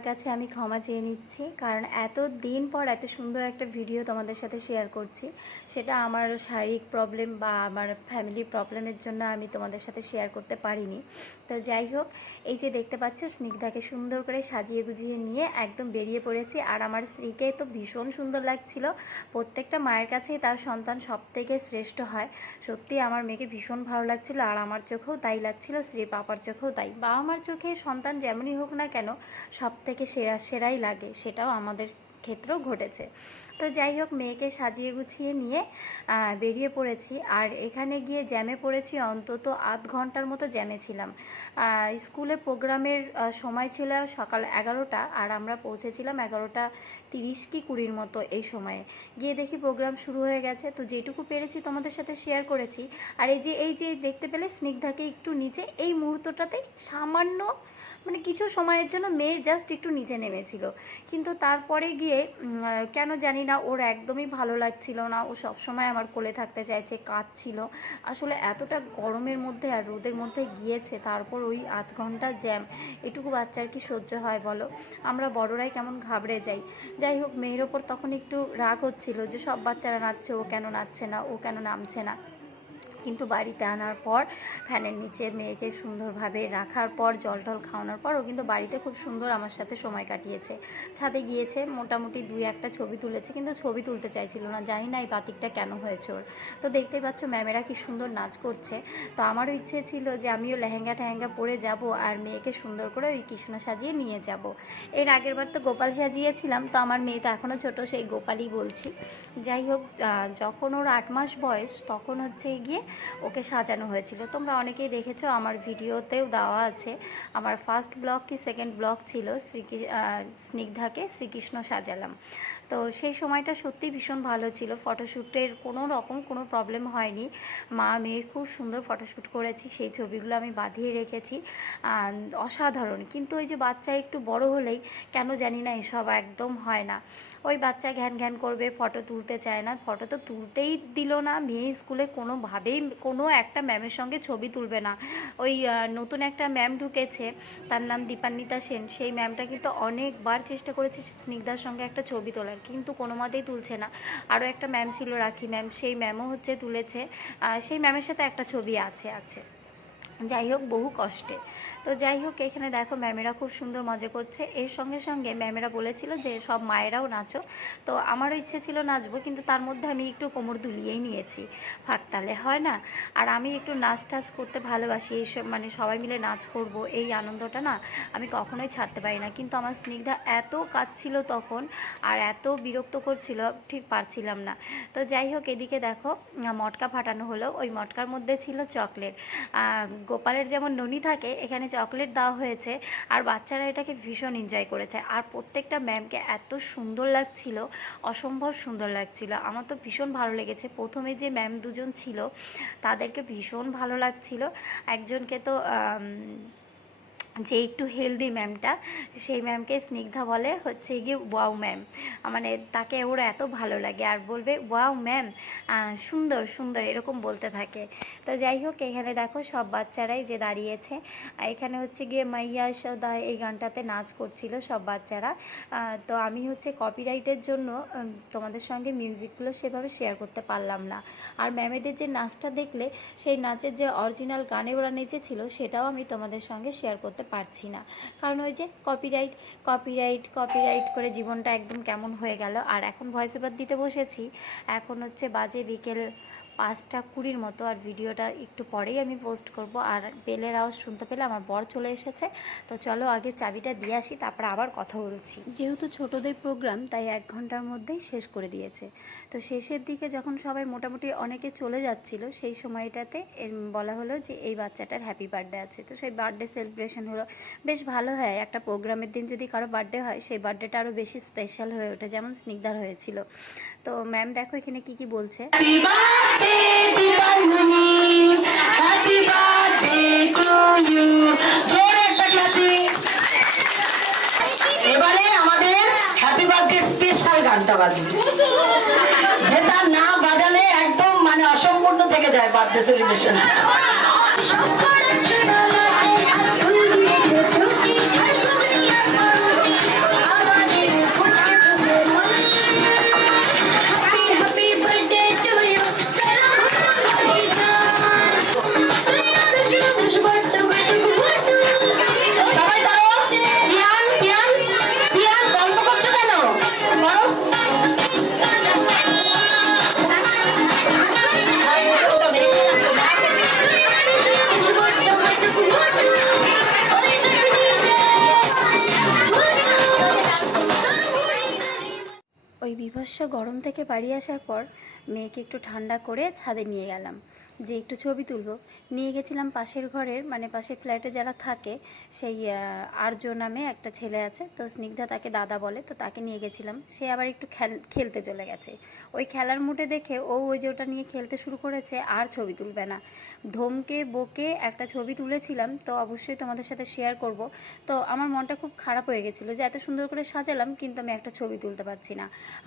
সবার কাছে আমি ক্ষমা চেয়ে নিচ্ছি। কারণ এত দিন পর এত সুন্দর একটা ভিডিও তোমাদের সাথে শেয়ার করছি, সেটা আমার শারীরিক প্রবলেম বা আমার ফ্যামিলির প্রবলেমের জন্য আমি তোমাদের সাথে শেয়ার করতে পারিনি। তো যাই হোক, এই যে দেখতে পাচ্ছ, স্নিগ্ধাকে সুন্দর করে সাজিয়ে গুজিয়ে নিয়ে একদম বেরিয়ে পড়েছি। আর আমার স্ত্রীকে তো ভীষণ সুন্দর লাগছিল। প্রত্যেকটা মায়ের কাছেই তার সন্তান সব থেকে শ্রেষ্ঠ হয়। সত্যি আমার মেয়েকে ভীষণ ভালো লাগছিল, আর আমার চোখেও তাই লাগছিল, স্ত্রী পাপার চোখেও তাই। বাবা আমার চোখে সন্তান যেমনই হোক না কেন সব থেকে সেরা, সেরাই লাগে, সেটাও আমাদের ক্ষেত্রেও ঘটেছে। তো যাই হোক, মেয়েকে সাজিয়ে গুছিয়ে নিয়ে বেরিয়ে পড়েছি। আর এখানে গিয়ে জ্যামে পড়েছি, অন্তত আধ ঘণ্টার মতো জ্যামে ছিলাম। স্কুলে প্রোগ্রামের সময় ছিল সকাল এগারোটা, আর আমরা পৌঁছেছিলাম এগারোটা তিরিশ কি কুড়ির মতো এই সময়ে। গিয়ে দেখি প্রোগ্রাম শুরু হয়ে গেছে। তো যেটুকু পেরেছি তোমাদের সাথে শেয়ার করেছি। আর এই যে এই যে দেখতে পেলে স্নিগ্ধাকে একটু নিচে, এই মুহূর্তটাতে সামান্য মানে কিছু সময়ের জন্য মেয়ে জাস্ট একটু নিচে নেমেছিল। কিন্তু তারপরে গিয়ে কেন জানি না ওর একদমই ভালো লাগছিল না। ও সবসময় আমার কোলে থাকতে চাইছে, কাঁদছিল। আসলে এতটা গরমের মধ্যে আর রোদের মধ্যে গিয়েছে, তারপর ওই আধ ঘণ্টা জ্যাম এটুকু বাচ্চার কি সহ্য হয় বলো? আমরা বড়রাই কেমন ঘাবড়ে যাই। যাই হোক, মেয়ের ওপর তখন একটু রাগ হচ্ছিল যে সব বাচ্চারা নাচছে, ও কেন নাচছে না, ও কেন নামছে না। কিন্তু বাড়িতে আনার পর, ফ্যানের নিচে মেয়েকে সুন্দরভাবে রাখার পর জল টল খাওয়ানোর পর, ও কিন্তু বাড়িতে খুব সুন্দর আমার সাথে সময় কাটিয়েছে। ছাদে গিয়েছে, মোটামুটি দুই একটা ছবি তুলেছে, কিন্তু ছবি তুলতে চাইছিল না, জানি না এই বাতিকটা কেন হয়েছে ওর। তো দেখতেই পাচ্ছ ম্যামেরা কি সুন্দর নাচ করছে। তো আমারও ইচ্ছে ছিল যে আমিও লেহেঙ্গা টেহেঙ্গা পরে যাব আর মেয়েকে সুন্দর করে ওই কৃষ্ণ সাজিয়ে নিয়ে যাব। এর আগের বার তো গোপাল সাজিয়েছিলাম, তো আমার মেয়ে তো এখনও ছোট, সেই গোপালই বলছি। যাই হোক যখন ওর আট মাস বয়স, তখন হচ্ছে গিয়ে ওকে সাজানো হয়েছিল। তোমরা অনেকেই দেখেছ আমার ভিডিওতেও দেওয়া আছে। আমার ফার্স্ট ব্লগ কি সেকেন্ড ব্লগ ছিল শ্রী স্নিগ্ধাকে শ্রীকৃষ্ণ সাজালাম। তো সেই সময়টা সত্যি ভীষণ ভালো ছিল। ফটোশ্যুটের কোনো রকম কোনো প্রবলেম হয়নি। মা মেয়ে খুব সুন্দর ফটোশ্যুট করেছি। সেই ছবিগুলো আমি বাঁধিয়ে রেখেছি। অসাধারণ। কিন্তু ওই যে বাচ্চা একটু বড় হলেই কেন জানি না এসব একদম হয় না। ওই বাচ্চা ঘ্যান ঘ্যান করবে, ফটো তুলতে চায় না। ফটো তো তুলতেই দিল না। মেয়ে স্কুলে কোনোভাবেই কোনো একটা ম্যামের সঙ্গে ছবি তুলবে না। ওই নতুন একটা ম্যাম ঢুকেছে, তার নাম দীপান্বিতা সেন। সেই ম্যামটা কিন্তু অনেকবার চেষ্টা করেছে স্নিগ্ধার সঙ্গে একটা ছবি তোলার, কিন্তু কোনো মতেই তুলছে না। আরও একটা ম্যাম ছিল রাখি ম্যাম, সেই ম্যামও হচ্ছে তুলেছে। সেই ম্যামের সাথে একটা ছবি আছে আছে। যাই হোক, বহু কষ্টে। তো যাই হোক, এখানে দেখো ম্যামেরা খুব সুন্দর মজা করছে। এর সঙ্গে সঙ্গে ম্যামেরা বলেছিল যে, সব মায়েরাও নাচো। তো আমারও ইচ্ছে ছিল নাচবো, কিন্তু তার মধ্যে আমি একটু কোমর দুলিয়েই নিয়েছি ফাঁকতালে হয় না? আর আমি একটু নাচ টাচ করতে ভালোবাসি এইসব মানে সবাই মিলে নাচ করব, এই আনন্দটা না আমি কখনোই ছাড়তে পারি না। কিন্তু আমার স্নিগ্ধা এত কাঁদছিল তখন আর এত বিরক্ত করছিল, ঠিক পারছিলাম না। তো যাই হোক, এদিকে দেখো, মটকা ফাটানো হলো। ওই মটকার মধ্যে ছিল চকলেট। গোপালের যেমন ননি থাকে, এখানে চকলেট দেওয়া হয়েছে, আর বাচ্চারা এটাকে ভীষণ এনজয় করেছে। আর প্রত্যেকটা ম্যামকে এত সুন্দর লাগছিল, অসম্ভব সুন্দর লাগছিল। আমার তো ভীষণ ভালো লেগেছে। প্রথমে যে ম্যাম দুজন ছিল, তাদেরকে ভীষণ ভালো লাগছিল। একজনকে তো যে একটু হেলদি ম্যামটা সেই ম্যামকে স্নিগ্ধা বলে, হচ্ছে গিয়ে ওয়াও ম্যাম মানে তাকে ওর এত ভালো লাগে, আর বলবে ওয়াও ম্যাম সুন্দর সুন্দর, এরকম বলতে থাকে। তো যাই হোক, এখানে দেখো সব বাচ্চারাই যে দাঁড়িয়েছে। এখানে হচ্ছে গিয়ে মাইয়া সদা এই গানটাতে নাচ করছিল সব বাচ্চারা। তো আমি হচ্ছে কপিরাইটের জন্য তোমাদের সঙ্গে মিউজিকগুলো সেভাবে শেয়ার করতে পারলাম না। আর ম্যামেদের যে নাচটা দেখলে, সেই নাচের যে অরিজিনাল গানে ওরা নেচেছিল, সেটাও আমি তোমাদের সঙ্গে শেয়ার করতে পারছি না। কারণ ওই যে কপিরাইট কপিরাইট কপিরাইট করে জীবনটা একদম কেমন হয়ে গেল। আর এখন ভয়েস ওভার দিতে বসেছি। এখন হচ্ছে বাজে বিকেল পাঁচটা কুড়ির মতো আর ভিডিওটা একটু পরেই আমি পোস্ট করব। আর বেলের আওয়াজ শুনতে পেলে আমার বর চলে এসেছে। তো চলো আগে চাবিটা দিয়ে আসি, তারপর আবার কথা বলছি। যেহেতু ছোটদের প্রোগ্রাম তাই এক ঘণ্টার মধ্যেই শেষ করে দিয়েছে। তো শেষের দিকে যখন সবাই মোটামুটি অনেকে চলে যাচ্ছিল, সেই সময়টাতে বলা হলো যে এই বাচ্চাটার হ্যাপি বার্থডে আছে। তো সেই বার্থডে সেলিব্রেশন হলো। বেশ ভালো হয়, একটা প্রোগ্রামের দিন যদি কারও বার্থডে হয়, সেই বার্থডেটা আরও বেশি স্পেশাল হয়ে ওঠে। যেমন স্নিগ্ধার হয়েছিল। তো ম্যাম দেখো এখানে কি কি বলছে. এবারে আমাদের হ্যাপি বার্থডে স্পেশাল গানটা বাজবে। যেটা না বাজালে একদম মানে অসম্পূর্ণ থেকে যায় বার্থডে সেলিব্রেশন গরম থেকে বাড়ি আসার পর মেয়েকে একটু ঠান্ডা করে ছাদে নিয়ে গেলাম। যে একটু ছবি তুলব। নিয়ে গেছিলাম পাশের ঘরের মানে পাশের ফ্ল্যাটে যারা থাকে, সেই আর্য নামে একটা ছেলে আছে, তো স্নিগ্ধা তাকে দাদা বলে, তো তাকে নিয়ে গেছিলাম। সে আবার একটু খেল, খেলতে চলে গেছে। ওই খেলার মুটে দেখে ও ওই যে ওটা নিয়ে খেলতে শুরু করেছে, আর ছবি তুলবে না। ধমকে, বকে একটা ছবি তুলেছিলাম, তো অবশ্যই তোমাদের সাথে শেয়ার করব। তো আমার মনটা খুব খারাপ হয়ে গেছিল যে এত সুন্দর করে সাজালাম, কিন্তু আমি একটা ছবি তুলতে পারছি না।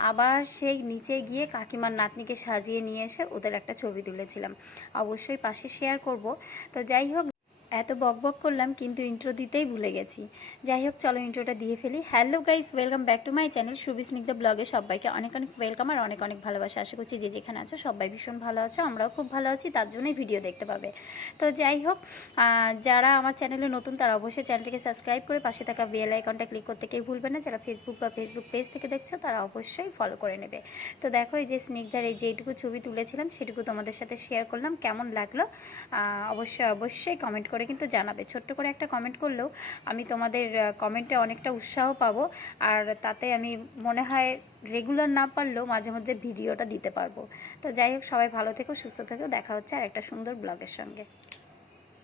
আবার সেই নিচে গিয়ে কাকিমার নাতনিকে সাজিয়ে নিয়ে এসে ওদের একটা ছবি তুলেছিলাম। অবশ্যই পাশে শেয়ার করব। তো যাই হোক এত বক বক করলাম কিন্তু ইন্ট্রো দিতেই ভুলে গেছি। যাই হোক, চলো ইন্ট্রোটা দিয়ে ফেলি। Hello guys welcome back to my channel Subi Snigdha ব্লগে সবাইকে অনেক অনেক ওয়েলকাম আর অনেক অনেক ভালোবাসা। আশা করছি যে যেখানে আছো সবাই ভীষণ ভালো আছো, আমরাও খুব ভালো আছি, তার জন্যই ভিডিও দেখতে পাবে। তো যাই হোক যারা আমার চ্যানেলে নতুন তারা অবশ্যই চ্যানেলটিকে সাবস্ক্রাইব করে পাশে থাকা বেল আইকনটা ক্লিক করতে কেউ ভুলবে না। যারা ফেসবুক বা ফেসবুক পেজ থেকে দেখছ, তারা অবশ্যই ফলো করে নেবে। তো দেখো, এই যে স্নিগ্ধার এই যেটুকু ছবি তুলেছিলাম, সেটুকু তোমাদের সাথে শেয়ার করলাম, কেমন লাগল? অবশ্যই অবশ্যই কমেন্ট করে কিন্তু জানাবে। ছোট্ট করে একটা কমেন্ট করলেও আমি তোমাদের কমেন্টে অনেকটা উৎসাহ পাবো আর তাতে আমি মনে হয় রেগুলার না পারলেও মাঝে মধ্যে ভিডিওটা দিতে পারব। তো যাই হোক, সবাই ভালো থেকো, সুস্থ থেকো। দেখা হচ্ছে আর একটা সুন্দর ব্লগের সঙ্গে।